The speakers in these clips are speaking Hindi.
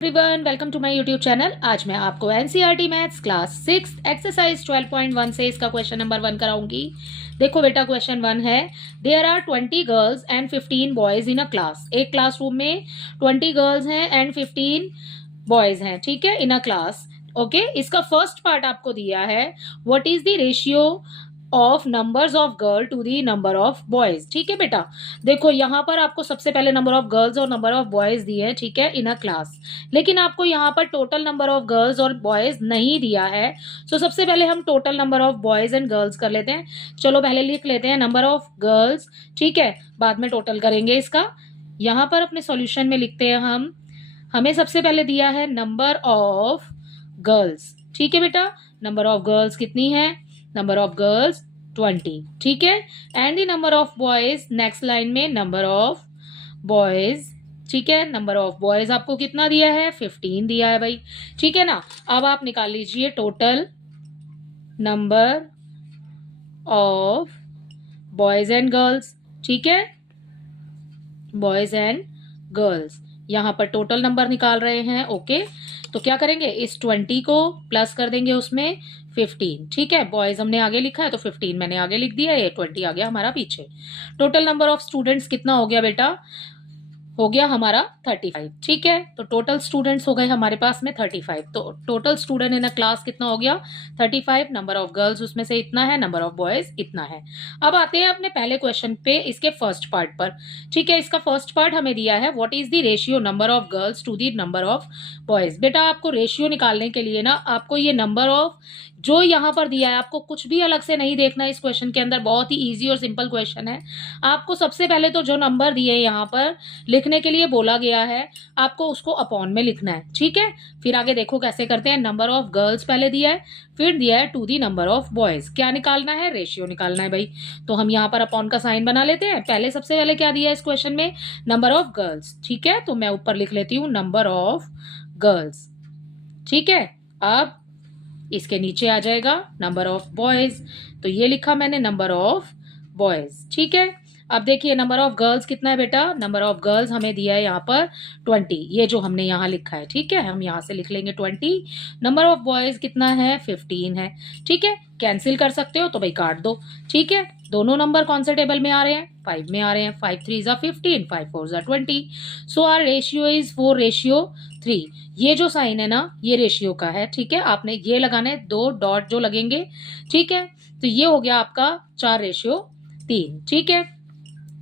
Everyone, welcome to my YouTube channel. आज मैं आपको एनसीईआरटी मैथ्स क्लास 6 एक्सरसाइज 12.1 से इसका क्वेश्चन नंबर 1 कराऊंगी। देखो बेटा, क्वेश्चन 1 है, there are 20 girls and 15 boys in a class. एक क्लासरूम में 20 गर्ल्स हैं एंड 15 बॉयज हैं, ठीक है, इन अ क्लास। ओके, इसका फर्स्ट पार्ट आपको दिया है, what is the ratio of numbers of girl to the number of boys. ठीक है बेटा, देखो यहाँ पर आपको सबसे पहले नंबर ऑफ गर्ल्स और नंबर ऑफ बॉयज दिए हैं, ठीक है, इन अ क्लास। लेकिन आपको यहाँ पर टोटल नंबर ऑफ गर्ल्स और बॉयज नहीं दिया है। सो सबसे पहले हम total number of boys and girls कर लेते हैं। चलो पहले लिख लेते हैं नंबर ऑफ गर्ल्स, ठीक है, बाद में टोटल करेंगे इसका। यहाँ पर अपने सॉल्यूशन में लिखते हैं हमें सबसे पहले दिया है नंबर ऑफ गर्ल्स, ठीक है बेटा। नंबर ऑफ गर्ल्स कितनी है? नंबर ऑफ गर्ल्स 20, ठीक है। And the number of boys, next line में नंबर ऑफ बॉयज, ठीक है। नंबर ऑफ बॉयज आपको कितना दिया है? 15 दिया है भाई, ठीक है ना। अब आप निकाल लीजिए total number of boys and girls, ठीक है, बॉयज एंड गर्ल्स। यहां पर टोटल नंबर निकाल रहे हैं। ओके, तो क्या करेंगे, इस 20 को प्लस कर देंगे उसमें 15, ठीक है। बॉयज हमने आगे लिखा है तो 15 मैंने आगे लिख दिया, ये 20 आ गया हमारा पीछे। टोटल नंबर ऑफ स्टूडेंट्स कितना हो गया बेटा? हो गया हमारा 35, ठीक है। तो टोटल स्टूडेंट्स हो गए हमारे पास में 35। तो total student in a class कितना हो गया? 35। नंबर ऑफ गर्ल्स उसमें से इतना है, नंबर ऑफ बॉयज इतना है। अब आते हैं अपने पहले क्वेश्चन पे, इसके फर्स्ट पार्ट पर, ठीक है। इसका फर्स्ट पार्ट हमें दिया है, what is the ratio number of girls to the number of boys. बेटा आपको रेशियो निकालने के लिए ना, आपको ये नंबर ऑफ जो यहाँ पर दिया है, आपको कुछ भी अलग से नहीं देखना है इस क्वेश्चन के अंदर। बहुत ही इजी और सिंपल क्वेश्चन है। आपको सबसे पहले तो जो नंबर दिए यहाँ पर लिखने के लिए बोला गया है, आपको उसको अपॉन में लिखना है, ठीक है। फिर आगे देखो कैसे करते हैं। नंबर ऑफ गर्ल्स पहले दिया है, फिर दिया है to the number of boys. क्या निकालना है? रेशियो निकालना है भाई। तो हम यहाँ पर अपॉन का साइन बना लेते हैं। पहले सबसे पहले क्या दिया है इस क्वेश्चन में? नंबर ऑफ गर्ल्स, ठीक है। तो मैं ऊपर लिख लेती हूँ नंबर ऑफ गर्ल्स, ठीक है। अब इसके नीचे आ जाएगा नंबर ऑफ बॉयज, तो ये लिखा मैंने नंबर ऑफ बॉयज, ठीक है। अब देखिए नंबर ऑफ गर्ल्स कितना है बेटा? नंबर ऑफ गर्ल्स हमें दिया है यहाँ पर 20, ये जो हमने यहाँ लिखा है, ठीक है। हम यहाँ से लिख लेंगे 20। नंबर ऑफ बॉयज कितना है? 15 है, ठीक है। कैंसिल कर सकते हो तो भाई काट दो, ठीक है। दोनों नंबर कौन से टेबल में आ रहे हैं? 5 में आ रहे हैं। 5 3 ज़ा 15, 5 4 ज़ा 20। So our ratio is 4:3। ये जो साइन है ना, ये रेशियो का है, ठीक है। आपने ये लगाना है, 2 डॉट जो लगेंगे, ठीक है। तो ये हो गया आपका 4:3, ठीक है।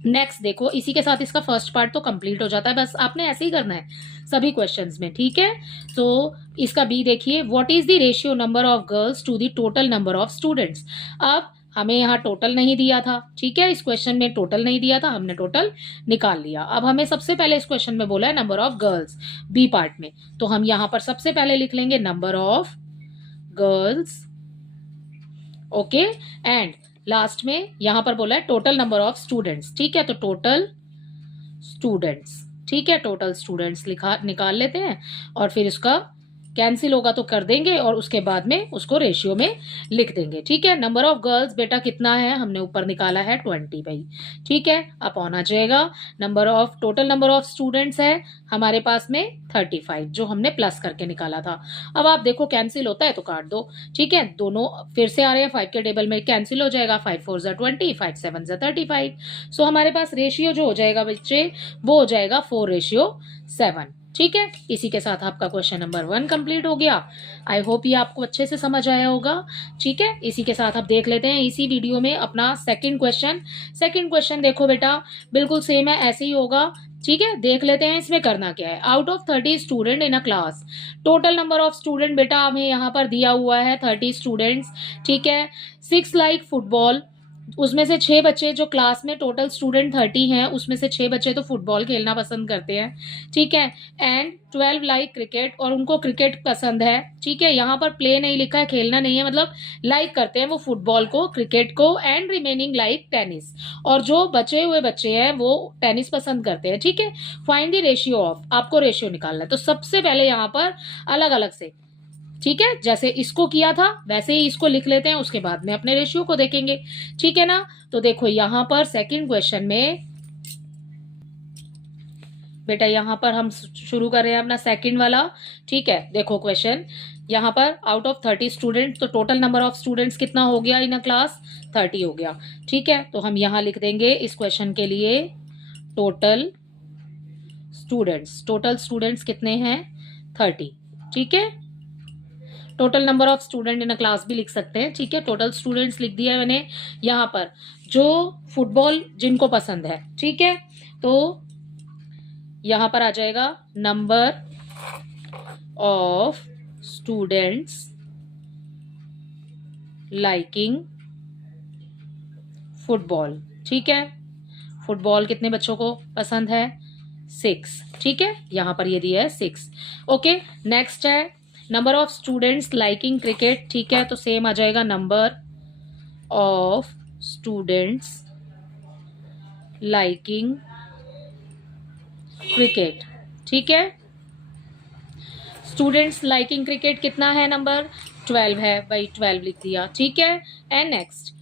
नेक्स्ट देखो, इसी के साथ इसका फर्स्ट पार्ट तो कंप्लीट हो जाता है। बस आपने ऐसे ही करना है सभी क्वेश्चंस में, ठीक है। तो इसका बी देखिए, what is the ratio number of girls to the total number of students. अब हमें यहाँ टोटल नहीं दिया था, ठीक है। इस क्वेश्चन में टोटल नहीं दिया था, हमने टोटल निकाल लिया। अब हमें सबसे पहले इस क्वेश्चन में बोला है number of girls, B part में। तो हम यहाँ पर सबसे पहले लिख लेंगे number of girls, okay. And last में यहां पर बोला है टोटल नंबर ऑफ स्टूडेंट्स, ठीक है। तो टोटल स्टूडेंट्स, ठीक है, टोटल स्टूडेंट्स लिखा निकाल लेते हैं। और फिर इसका कैंसिल होगा तो कर देंगे, और उसके बाद में उसको रेशियो में लिख देंगे, ठीक है। नंबर ऑफ गर्ल्स बेटा कितना है? हमने ऊपर निकाला है 20 भाई, ठीक है। अपॉन आ जाएगा number of, total number of students है हमारे पास में 35, जो हमने प्लस करके निकाला था। अब आप देखो कैंसिल होता है तो काट दो, ठीक है। दोनों फिर से आ रहे हैं 5 के टेबल में, कैंसिल हो जाएगा। 5 4 ज़ा 20, 5 7 ज़ा 35। सो हमारे पास रेशियो जो हो जाएगा बच्चे, वो हो जाएगा 4:7, ठीक है। इसी के साथ आपका क्वेश्चन नंबर 1 कंप्लीट हो गया। आई होप ये आपको अच्छे से समझ आया होगा, ठीक है। इसी के साथ आप देख लेते हैं इसी वीडियो में अपना सेकंड क्वेश्चन। सेकंड क्वेश्चन देखो बेटा, बिल्कुल सेम है, ऐसे ही होगा, ठीक है। देख लेते हैं इसमें करना क्या है। Out of 30 student in a class, total number of student बेटा हमें यहाँ पर दिया हुआ है 30 स्टूडेंट्स, ठीक है। 6 लाइक फुटबॉल, उसमें से 6 बच्चे, जो क्लास में टोटल स्टूडेंट 30 हैं उसमें से 6 बच्चे तो फुटबॉल खेलना पसंद करते हैं, ठीक है। एंड 12 लाइक क्रिकेट, और उनको क्रिकेट पसंद है, ठीक है। यहाँ पर प्ले नहीं लिखा है, खेलना नहीं है, मतलब लाइक करते हैं वो फुटबॉल को, क्रिकेट को। एंड रिमेनिंग लाइक टेनिस, और जो बचे हुए बच्चे हैं वो टेनिस पसंद करते हैं, ठीक है। फाइंड द रेशियो ऑफ, आपको रेशियो निकालना है। तो सबसे पहले यहाँ पर अलग अलग से, ठीक है, जैसे इसको किया था वैसे ही इसको लिख लेते हैं, उसके बाद में अपने रेशियो को देखेंगे, ठीक है ना। तो देखो यहाँ पर सेकंड क्वेश्चन में बेटा यहाँ पर हम शुरू कर रहे हैं अपना सेकंड वाला। ठीक है, देखो क्वेश्चन यहाँ पर आउट ऑफ 30 स्टूडेंट, तो टोटल नंबर ऑफ स्टूडेंट्स कितना हो गया इन अ क्लास, 30 हो गया। ठीक है, तो हम यहाँ लिख देंगे इस क्वेश्चन के लिए टोटल स्टूडेंट्स कितने हैं, 30। ठीक है, total number of student in a class भी लिख सकते हैं। ठीक है, टोटल स्टूडेंट्स लिख दिया है मैंने। यहाँ पर जो फुटबॉल जिनको पसंद है, ठीक है, तो यहाँ पर आ जाएगा number of students liking football. ठीक है, फुटबॉल कितने बच्चों को पसंद है, 6। ठीक है, यहाँ पर ये दिया है 6। ओके, नेक्स्ट है number of students liking cricket. ठीक है, तो सेम आ जाएगा number of students liking cricket. ठीक है, स्टूडेंट्स लाइकिंग क्रिकेट कितना है, नंबर 12 है भाई, 12 लिख दिया। ठीक है, and next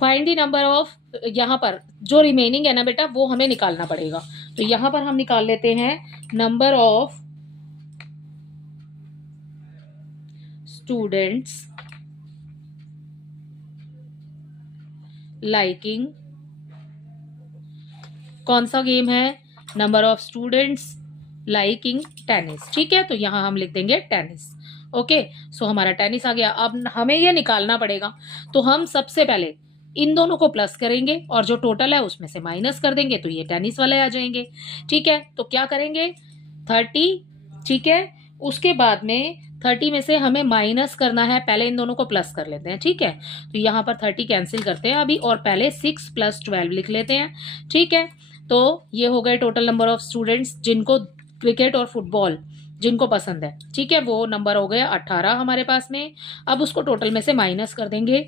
find the number of, यहाँ पर जो रिमेनिंग है ना बेटा वो हमें निकालना पड़ेगा। तो यहाँ पर हम निकाल लेते हैं नंबर ऑफ स्टूडेंट्स लाइकिंग, कौन सा गेम है, number of students liking tennis. ठीक है, तो यहाँ हम लिख देंगे टेनिस। ओके, सो हमारा टेनिस आ गया। अब हमें ये निकालना पड़ेगा, तो हम सबसे पहले इन दोनों को प्लस करेंगे और जो टोटल है उसमें से माइनस कर देंगे, तो ये टेनिस वाले आ जाएंगे। ठीक है, तो क्या करेंगे 30। ठीक है, उसके बाद में 30 में से हमें माइनस करना है, पहले इन दोनों को प्लस कर लेते हैं। ठीक है, तो यहाँ पर 30 कैंसिल करते हैं अभी, और पहले 6 + 12 लिख लेते हैं। ठीक है, तो ये हो गए टोटल नंबर ऑफ स्टूडेंट्स जिनको क्रिकेट और फुटबॉल जिनको पसंद है। ठीक है, वो नंबर हो गया 18 हमारे पास में। अब उसको टोटल में से माइनस कर देंगे,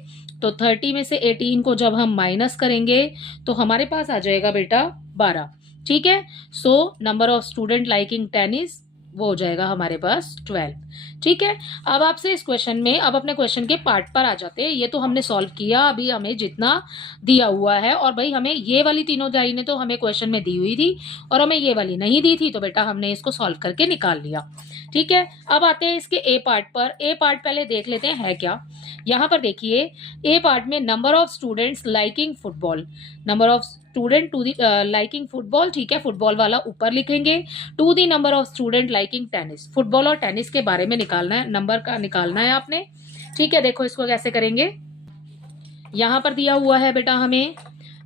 तो 30 में से 18 को जब हम माइनस करेंगे तो हमारे पास आ जाएगा बेटा 12। ठीक है, so number of student liking tennis वो हो जाएगा हमारे पास 12। ठीक है, अब आपसे इस क्वेश्चन में, अब अपने क्वेश्चन के पार्ट पर आ जाते हैं। ये तो हमने सॉल्व किया अभी, हमें जितना दिया हुआ है, और भाई हमें ये वाली तीनों लाइनें तो हमें क्वेश्चन में दी हुई थी और हमें ये वाली नहीं दी थी, तो बेटा हमने इसको सॉल्व करके निकाल लिया। ठीक है, अब आते हैं इसके ए पार्ट पर। ए पार्ट पहले देख लेते हैं है क्या। यहाँ पर देखिए ए पार्ट में number of students liking football, number of student to the liking football. ठीक है, फुटबॉल वाला ऊपर लिखेंगे, to the number of student liking tennis. Football और टेनिस के बारे में निकालना है, नंबर का निकालना है आपने। ठीक है, देखो इसको कैसे करेंगे। यहाँ पर दिया हुआ है बेटा हमें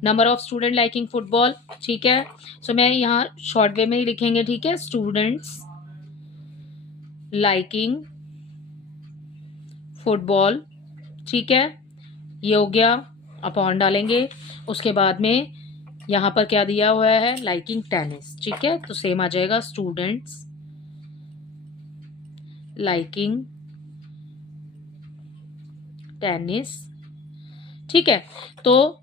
number of student liking football. ठीक है, सो मैं यहाँ शॉर्ट वे में ही लिखेंगे। ठीक है, स्टूडेंट्स लाइकिंग फुटबॉल। ठीक है, ये हो गया, अपॉन डालेंगे। उसके बाद में यहाँ पर क्या दिया हुआ है, लाइकिंग टेनिस। ठीक है, तो सेम आ जाएगा स्टूडेंट्स लाइकिंग टेनिस। ठीक है, तो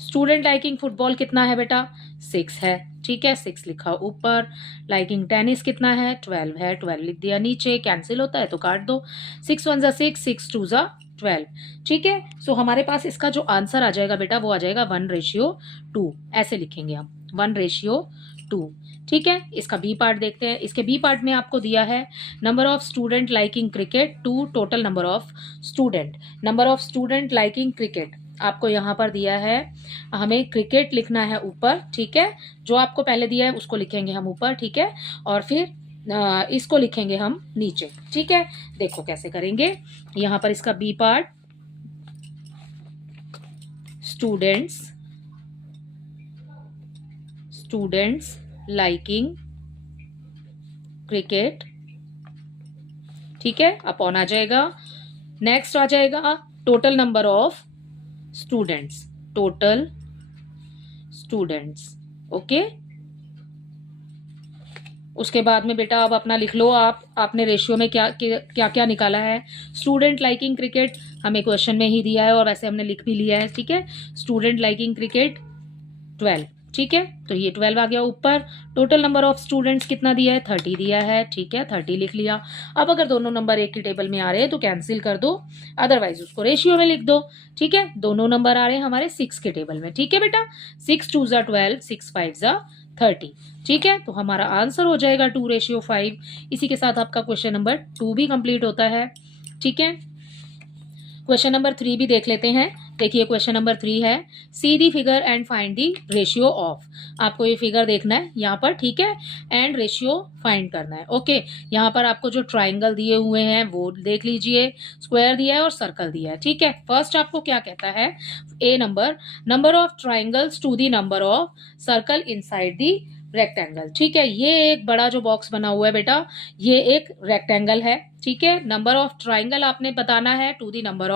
स्टूडेंट लाइकिंग फुटबॉल कितना है बेटा, 6 है। ठीक है, 6 लिखा ऊपर। लाइकिंग टेनिस कितना है, 12 है, 12 लिख दिया नीचे। कैंसिल होता है तो काट दो, 6 1 ज़ा 6, 6 2 ज़ा 12। ठीक है, सो हमारे पास इसका जो आंसर आ जाएगा बेटा वो आ जाएगा 1:2। ऐसे लिखेंगे हम 1:2। ठीक है, इसका बी पार्ट देखते हैं। इसके बी पार्ट में आपको दिया है number of student liking cricket to total number of student. Number of student liking cricket आपको यहाँ पर दिया है, हमें क्रिकेट लिखना है ऊपर। ठीक है, जो आपको पहले दिया है उसको लिखेंगे हम ऊपर। ठीक है, और फिर इसको लिखेंगे हम नीचे। ठीक है, देखो कैसे करेंगे। यहाँ पर इसका B part, students liking cricket. ठीक है, अपॉन आ जाएगा। नेक्स्ट आ जाएगा total number of students. Okay, उसके बाद में बेटा अब अपना लिख लो आपने रेशियो में क्या क्या निकाला है। स्टूडेंट लाइकिंग क्रिकेट हमें क्वेश्चन में ही दिया है और वैसे हमने लिख भी लिया है। ठीक है, स्टूडेंट लाइकिंग क्रिकेट 12। ठीक है, तो ये 12 आ गया ऊपर। टोटल नंबर ऑफ स्टूडेंट्स कितना दिया है, 30 दिया है। ठीक है, 30 लिख लिया। अब अगर दोनों नंबर एक ही टेबल में आ रहे हैं तो कैंसिल कर दो, अदरवाइज उसको रेशियो में लिख दो। ठीक है, दोनों नंबर आ रहे हैं हमारे 6 के टेबल में। ठीक है बेटा, 6 2 ज़ा 12, 6 5 ज़ा 30। ठीक है, तो हमारा आंसर हो जाएगा 2:5। इसी के साथ आपका क्वेश्चन नंबर 2 भी कंप्लीट होता है। ठीक है, क्वेश्चन नंबर 3 भी देख लेते हैं। देखिए क्वेश्चन नंबर 3 है, see the figure and find the ratio of. आपको ये फिगर देखना है यहाँ पर, ठीक है, एंड रेशियो फाइंड करना है। ओके, यहाँ पर आपको जो ट्राइंगल दिए हुए हैं वो देख लीजिए, स्क्वायर दिया है और सर्कल दिया है। ठीक है, फर्स्ट आपको क्या कहता है, a number of triangles to the number of circle inside the rectangle. ठीक है, ये एक बड़ा जो बॉक्स बना हुआ है बेटा, ये एक रेक्टेंगल है। ठीक है, नंबर ऑफ ट्राइंगल आपने बताना है to the number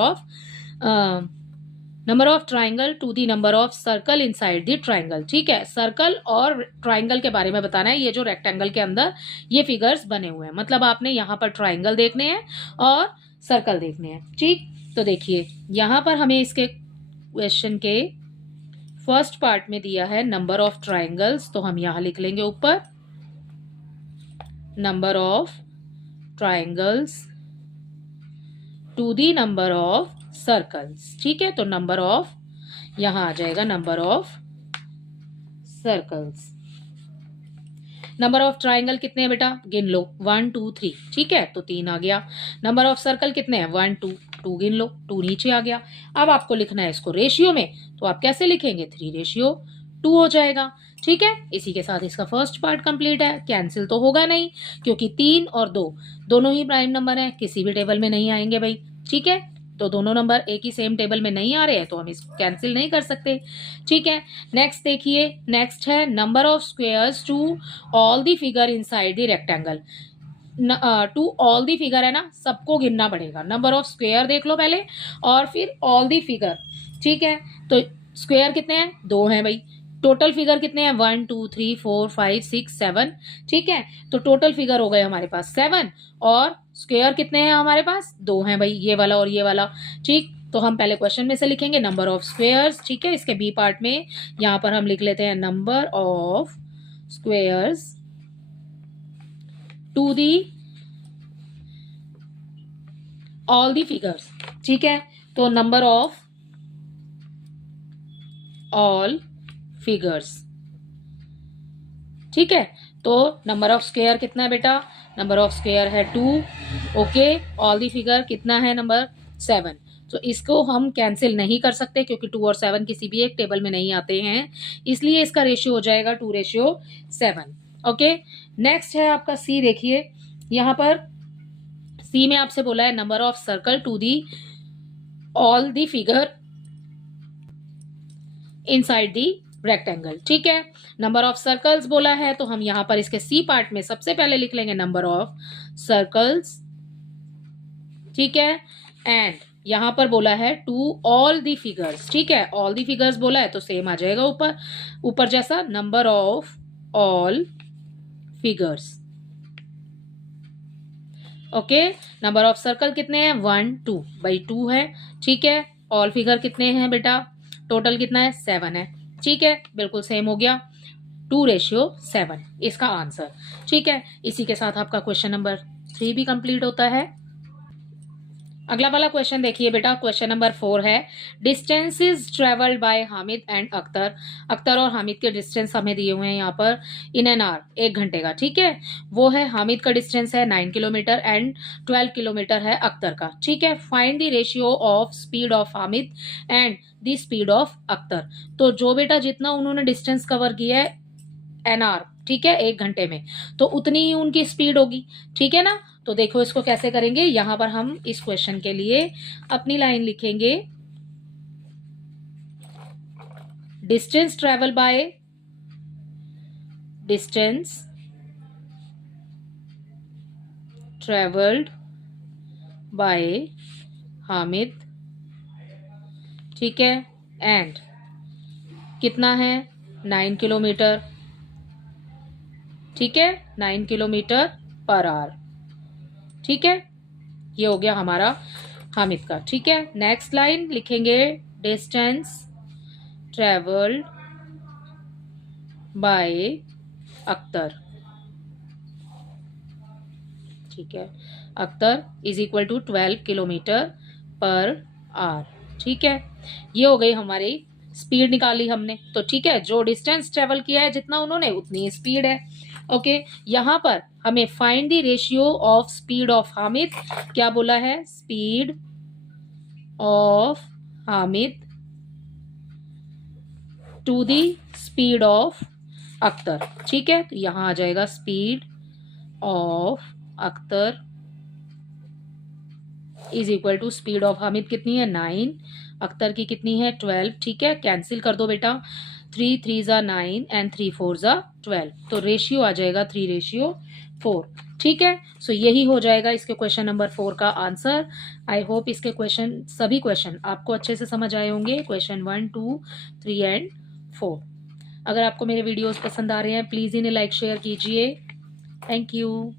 of triangle to the number of circle inside the triangle. ठीक है, सर्कल और ट्राइंगल के बारे में बताना है। ये जो रेक्टेंगल के अंदर ये फिगर्स बने हुए हैं, मतलब आपने यहाँ पर ट्राइंगल देखने हैं और सर्कल देखने हैं। ठीक, तो देखिए यहाँ पर हमें इसके क्वेश्चन के फर्स्ट पार्ट में दिया है नंबर ऑफ ट्राइंगल्स, तो हम यहां लिख लेंगे ऊपर number of triangles to the number of circles. ठीक है, तो नंबर ऑफ यहां आ जाएगा number of circles. Number of triangle कितने हैं बेटा, गिन लो, 1 2 3। ठीक है, तो 3 आ गया। नंबर ऑफ सर्कल कितने हैं, 1 2, 2 गिन लो, 2 नीचे आ गया। अब आपको लिखना है इसको रेशियो में, तो आप कैसे लिखेंगे, 3:2 हो जाएगा। ठीक है, इसी के साथ इसका फर्स्ट पार्ट कंप्लीट है। कैंसिल तो होगा नहीं, क्योंकि 3 और 2 दोनों ही प्राइम नंबर हैं, किसी भी टेबल में नहीं आएंगे भाई। ठीक है, तो दोनों नंबर एक ही सेम टेबल में नहीं आ रहे हैं, तो हम इसको कैंसिल नहीं कर सकते। ठीक है, नेक्स्ट देखिए, नेक्स्ट है number of squares to all the figure inside the rectangle. To all the figure है ना, सबको गिनना पड़ेगा। नंबर ऑफ स्क्वेयर देख लो पहले और फिर ऑल दी फिगर। ठीक है, तो स्क्वेयर कितने हैं, 2 हैं भाई। टोटल फिगर कितने हैं, 1 2 3 4 5 6 7। ठीक है, तो टोटल फिगर हो गए हमारे पास 7 और स्क्वेयर कितने हैं हमारे पास, 2 हैं भाई, ये वाला और ये वाला। ठीक, तो हम पहले क्वेश्चन में से लिखेंगे नंबर ऑफ स्क्वेयर्स। ठीक है, इसके बी पार्ट में यहाँ पर हम लिख लेते हैं number of squares to the all the figures. ठीक है, तो नंबर ऑफ ऑल फिगर्स। ठीक है, तो नंबर ऑफ स्क्वेयर कितना है बेटा, नंबर ऑफ स्क्वेयर है 2। ओके, ऑल दी फिगर कितना है, नंबर 7। तो इसको हम कैंसिल नहीं कर सकते, क्योंकि 2 और 7 किसी भी एक टेबल में नहीं आते हैं, इसलिए इसका रेशियो हो जाएगा 2:7। ओके, नेक्स्ट है आपका सी। देखिए यहाँ पर सी में आपसे बोला है number of circle to the all the figure inside the rectangle. ठीक है, नंबर ऑफ सर्कल्स बोला है, तो हम यहां पर इसके सी पार्ट में सबसे पहले लिख लेंगे नंबर ऑफ सर्कल्स। ठीक है, एंड यहां पर बोला है टू ऑल दी फिगर्स। ठीक है, ऑल दी फिगर्स बोला है तो सेम आ जाएगा ऊपर, ऊपर जैसा, number of all figures. Okay, number of circle कितने हैं, 1 2 बाई 2 है। ठीक है, ऑल फिगर कितने हैं बेटा, टोटल कितना है, 7 है। ठीक है, बिल्कुल सेम हो गया, 2:7 इसका आंसर। ठीक है, इसी के साथ आपका क्वेश्चन नंबर 3 भी कंप्लीट होता है। अगला वाला क्वेश्चन देखिए बेटा, क्वेश्चन नंबर 4 है, distances travelled by Hamid and Akhtar. Akhtar और हामिद के डिस्टेंस हमें दिए हुए हैं यहाँ पर इन एन आवर, 1 घंटे का। ठीक है, वो है हामिद का डिस्टेंस है 9 किलोमीटर एंड 12 किलोमीटर है अख्तर का। ठीक है, find the ratio of speed of Hamid and the speed of Akhtar. तो जो बेटा जितना उन्होंने डिस्टेंस कवर किया है एन आवर, ठीक है, 1 घंटे में, तो उतनी ही उनकी स्पीड होगी। ठीक है ना, तो देखो इसको कैसे करेंगे। यहां पर हम इस क्वेश्चन के लिए अपनी लाइन लिखेंगे, distance travel by distance travelled bye Hamid. ठीक है, एंड कितना है, 9 किलोमीटर। ठीक है, 9 किलोमीटर पर आवर। ठीक है, ये हो गया हमारा हामिद का। ठीक है, नेक्स्ट लाइन लिखेंगे, डिस्टेंस ट्रेवल्ड बाय अख्तर। ठीक है, Akhtar is equal to 12 kilometre per hour. ठीक है, ये हो गई हमारी स्पीड निकाली हमने, तो ठीक है, जो डिस्टेंस ट्रेवल किया है जितना उन्होंने उतनी स्पीड है। ओके, यहाँ पर हमें find the ratio of speed of Hamid, क्या बोला है, speed of Hamid to the speed of Akhtar. ठीक है, तो यहां आ जाएगा speed of Akhtar is equal to speed of Hamid कितनी है 9, अख्तर की कितनी है 12। ठीक है, कैंसिल कर दो बेटा, 3 3 ज़ा 9 एंड 3 4 ज़ा 12, तो रेशियो आ जाएगा 3:4। ठीक है, सो यही हो जाएगा इसके क्वेश्चन नंबर 4 का आंसर। आई होप इसके क्वेश्चन, सभी क्वेश्चन आपको अच्छे से समझ आए होंगे, क्वेश्चन 1 2 3 एंड 4। अगर आपको मेरे वीडियोस पसंद आ रहे हैं प्लीज़ इन्हें लाइक शेयर कीजिए। Thank you.